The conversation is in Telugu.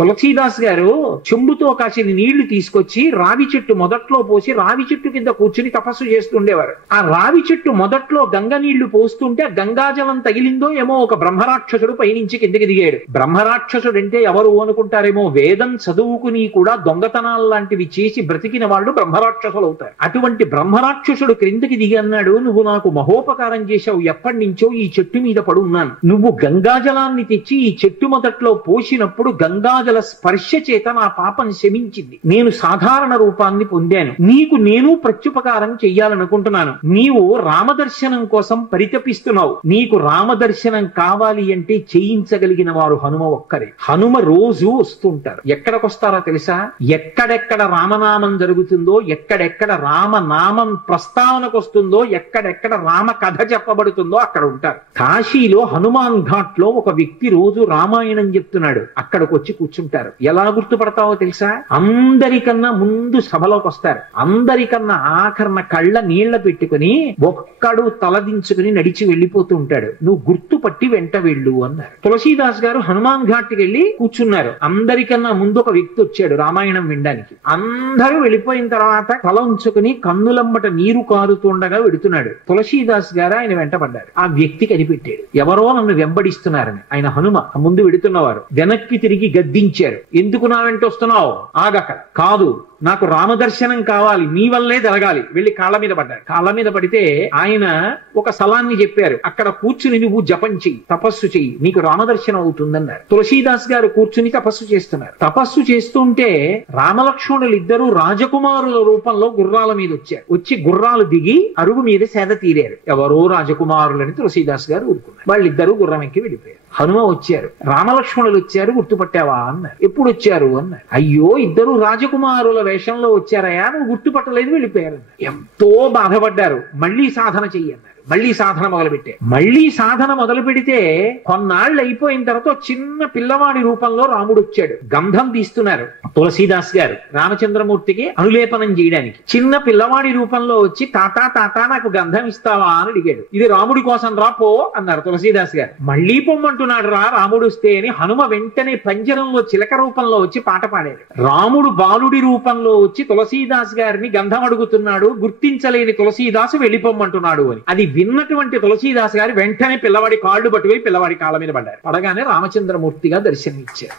తులసీదాస్ గారు చెంబుతో కాసిన నీళ్లు తీసుకొచ్చి రావి చెట్టు మొదట్లో పోసి రావి చెట్టు కింద కూర్చుని తపస్సు చేస్తుండేవారు. ఆ రావి చెట్టు మొదట్లో గంగ నీళ్లు పోస్తుంటే గంగాజలం తగిలిందో ఏమో ఒక బ్రహ్మరాక్షసుడు పైనుంచి కిందకి దిగాడు. బ్రహ్మరాక్షసుడు అంటే ఎవరు అనుకుంటారేమో, వేదం చదువుకుని కూడా దొంగతనాలు లాంటివి చేసి బ్రతికిన వాళ్ళు బ్రహ్మరాక్షసులు అవుతారు. అటువంటి బ్రహ్మరాక్షసుడు క్రిందకి దిగి అన్నాడు, నువ్వు నాకు మహోపకారం చేశావు, ఎప్పటి నుంచో ఈ చెట్టు మీద పడున్నాను. నువ్వు గంగాజలాన్ని తెచ్చి ఈ చెట్టు మొదట్లో పోసినప్పుడు గంగాజల స్పర్శ చేత నా పాపం శమించింది. నేను సాధారణ రూపాన్ని పొందాను. నీకు నేను ప్రత్యుపకారం చెయ్యాలనుకుంటున్నాను. నీవు రామదర్శనం కోసం పరితపిస్తున్నావు. నీకు రామదర్శనం కావాలి అంటే చేయించగలిగిన వారు హనుమ ఒక్కరే. హనుమ రోజు వస్తుంటారు. ఎక్కడికొస్తారో తెలుసా? ఎక్కడెక్కడ రామనామం జరుగుతుందో, ఎక్కడెక్కడ రామనామం ప్రస్తావనకు వస్తుందో, ఎక్కడెక్కడ రామ కథ చెప్పబడుతుందో అక్కడ ఉంటారు. కాశీలో హనుమాన్ ఘాట్ లో ఒక వ్యక్తి రోజు రామాయణం చెప్తున్నాడు. అక్కడికి వచ్చి కూర్చుంటారు. ఎలా గుర్తుపడతావో తెలుసా? అందరికన్నా ముందు సభలోకి వస్తారు. అందరికన్నా ఆఖరణ కళ్ళ నీళ్ల పెట్టుకుని ఒక్కడు తలదించుకుని నడిచి వెళ్ళిపోతూ ఉంటాడు. నువ్వు గుర్తుపట్టి వెంట వెళ్ళు అన్నారు. తులసీదాస్ గారు హనుమాన్ ఘాట్కి వెళ్ళి కూర్చున్నారు. అందరికన్నా ముందు ఒక వ్యక్తి వచ్చాడు రామాయణం వినడానికి. అందరూ వెళ్ళిపోయిన తర్వాత తల ఉంచుకుని కన్నులమ్మట నీరు కారుతుండగా వెడుతున్నాడు. తులసీదాస్ గారు ఆయన వెంటబడ్డారు. ఆ వ్యక్తి కనిపెట్టాడు, ఎవరో నన్ను వెంబడిస్తున్నారని. ఆయన హనుమ. ముందు వెడుతున్నవారు వెనక్కి తిరిగి గద్దించారు. ఎందుకు నా వెంట వస్తున్నావు? ఆగక. కాదు, నాకు రామదర్శనం కావాలి, నీ వల్లే జరగాలి. వెళ్ళి కాళ్ళ మీద పడ్డారు. కాళ్ళ మీద పడితే ఆయన ఒక స్థలాన్ని చెప్పారు. అక్కడ కూర్చుని నువ్వు జపం చెయ్యి, తపస్సు చెయ్యి, నీకు రామదర్శనం అవుతుందన్నారు. తులసీదాస్ గారు కూర్చుని తపస్సు చేస్తున్నారు. తపస్సు చేస్తుంటే రామలక్ష్మణులు ఇద్దరు రాజకుమారుల రూపంలో గుర్రాల మీద వచ్చారు. వచ్చి గుర్రాలు దిగి అరుగు మీద సేద తీరారు. ఎవరో రాజకుమారులని తులసీదాస్ గారు ఊరుకున్నారు. వాళ్ళిద్దరూ గుర్రం ఎక్కి వెళ్ళిపోయారు. హనుమ వచ్చారు. రామలక్ష్మణులు వచ్చారు, గుర్తుపట్టావా అన్నారు. ఎప్పుడు వచ్చారు అన్నారు. అయ్యో, ఇద్దరు రాజకుమారుల వేషంలో వచ్చారయా, నువ్వు గుర్తుపట్టలేదు, వెళ్ళిపోయారు. ఎంతో బాధపడ్డారు. మళ్ళీ సాధన చెయ్యన్నారు. మళ్ళీ సాధన మొదలుపెట్టే. మళ్ళీ సాధన మొదలు పెడితే కొన్నాళ్ళు అయిపోయిన తర్వాత చిన్న పిల్లవాడి రూపంలో రాముడు వచ్చాడు. గంధం తీస్తున్నారు తులసీదాస్ గారు రామచంద్రమూర్తికి అనులేపనం చేయడానికి. చిన్న పిల్లవాడి రూపంలో వచ్చి తాతా తాతా నాకు గంధం ఇస్తావా అని అడిగాడు. ఇది రాముడి కోసం రా పో అన్నారు తులసీదాస్ గారు. మళ్ళీ పొమ్మంటున్నాడు రా రాముడు వస్తే అని హనుమ వెంటనే పంజరంలో చిలక రూపంలో వచ్చి పాట పాడారు. రాముడు బాలుడి రూపంలో వచ్చి తులసీదాస్ గారిని గంధం అడుగుతున్నాడు. గుర్తించలేని తులసీదాసు వెళ్ళిపోమ్మంటున్నాడు అని. అది విన్నటువంటి తులసీదాస్ గారు వెంటనే పిల్లవాడి కాళ్ళు పట్టుకుని పిల్లవాడి కాళ్ళ మీద పడ్డారు. పడగానే రామచంద్రమూర్తిగా దర్శనమిచ్చారు.